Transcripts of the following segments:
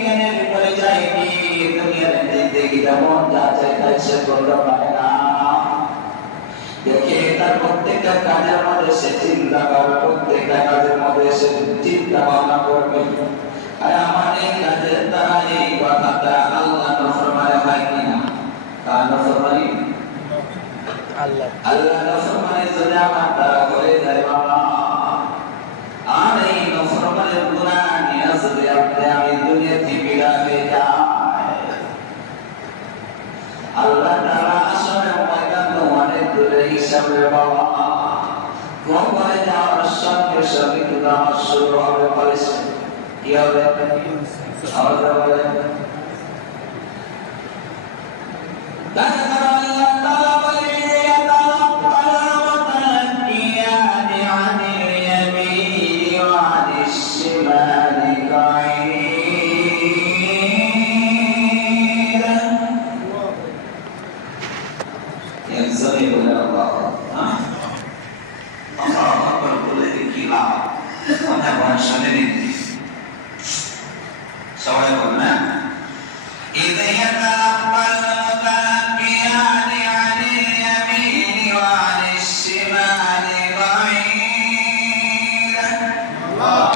জ্ঞানের পরিচয় কি দুনিয়ার জিন্দেগিটা মন যা চাই তাই সে করতে পারে না। দেখে তার প্রত্যেকটা কাজের মধ্যে সে চিন্তা করবে, প্রত্যেকটা কাজের মধ্যে সে চিন্তা ভাবনা করবে। আর আমার এই কাজের দ্বারা এই কথাটা আল্লাহ নাফরমানি হয় কিনা? কার নাফরমানি? আল্লাহ নাফরমানি যদি আমার দ্বারা করে যায় বাবা, আর এই নাফরমানির গুনাহ নিয়ে যদি আমি দুনিয়া থেকে বিদায় হয়ে যাই, আল্লাহ তাআলা আসলে ময়দান অনেক দূরে হিসাবে বাবা কবরে যাওয়ার সঙ্গে সঙ্গে কিন্তু আমার শুরু হবে পরিশ্রম। কি হবে? আল্লাহ বলেন সবাই বলবেন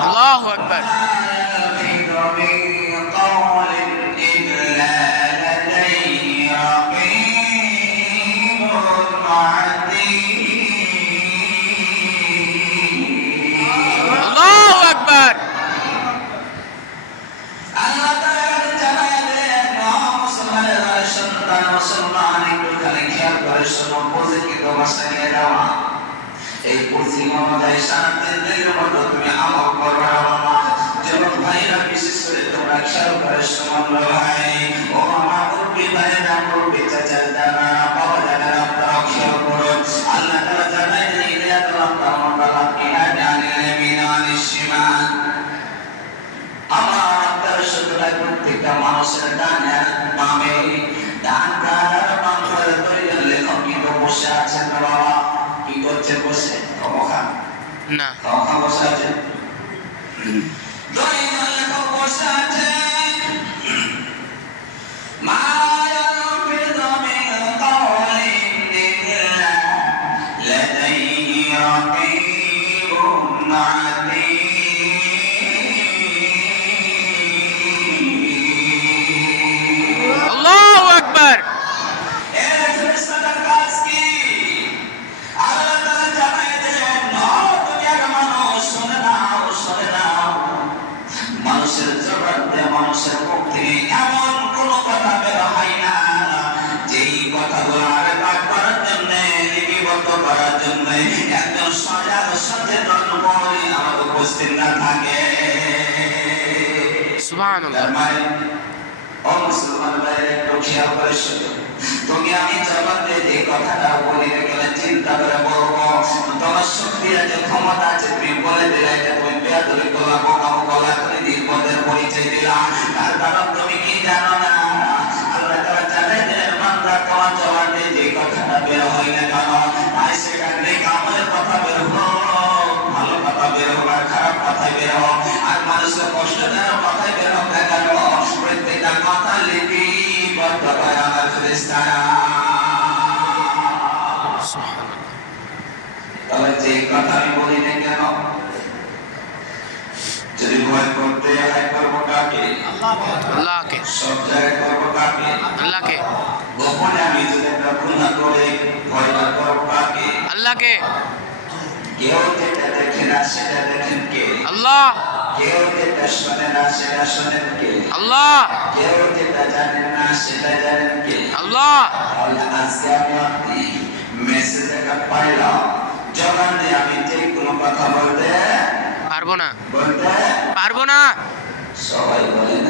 আল্লাহু আকবার। এই কুরসি অনুযায়ী সারাদিন দিনের মতো তুমি আমল করবে বাবা। যেমন ভাইরা বিশেষ করে তোমরা খেয়াল করে সমান ভাই ও আমার মুরব্বী ভাইরা, মুরব্বী চাচারা, বাবা যারা আপনারা খেয়াল করো। আল্লাহ তাআলা জানায় যে ইলাইকা তাআলা আমার আপনার সুতরাং প্রত্যেকটা মানুষের ডানে বামে, ডান কার বাম কার ধরে লেখক কিন্তু বসে আছেন বাবা। কি করছে বসে? কমখা না, কমখা বসে আছে, দুই লেখক বসে আছে। মা ইয়ালফিযু মিন কাওলিন ইল্লা লাদাইহি রাকীবুন আতীদ। আল্লাহু আকবার। মানুষের জবান দিয়ে মানুষের মুখ থেকে এমন কোন কথা বের হয় না যেই কথাগুলো আরেকবার করার জন্য, লিপিবদ্ধ করার জন্য একজন সজাগ সচেতন বলি আমার উপস্থিত না থাকে। সুবহানাল্লাহ। ও মুসলমান ভাইরা একটু খেয়াল করে শুনো। তুমি আমি জবান দিয়ে যে কথাটা বলি গেলে চিন্তা করে বলবো, তোমার শক্তি আছে, ক্ষমতা আছে, তুমি বলে দিলে এটা তুমি বেয়াদবি করলা, বোকামো করলা, তুমি নির্বোধের পরিচয় দিলা। তার কারণ তুমি কি জানো না? আল্লাহ তাআলা জানে যে বান্দা তোমার জবান দিয়ে যে কথাটা বের হয় না কেন, তাই সেখান থেকে আমাদের কথা বের হোক, ভালো কথা বের হোক আর খারাপ কথা বের হোক, আর মানুষকে কষ্ট দেওয়ার কথাই বের হোক না কেন, প্রত্যেকটা কথা লিপিবদ্ধ করে আমার ফেরেশতারা। তবে যে কথা আমি বলি না কেন, যদি ভয় করতে হয় করবো কাকে? আল্লাহকে। সব জায়গায় করবো কাকে? আল্লাহকে। গোপনে আমি যদি একটা গুনাহ করে ভয়টা করবো কাকে? আল্লাহকে। কেউ যেটা দেখে না সেটা দেখেন কে? আল্লাহ। কেউ যেটা শোনে না সেটা শোনেন কে? আল্লাহ। কেউ যেটা জানেন না সেটা জানেন কে? আল্লাহ। আজকে আমি আপনি মেসেজ একটা পাইলাম, জবান দিয়ে আমি যে কোনো কথা বলতে পারবো না। সবাই বলেন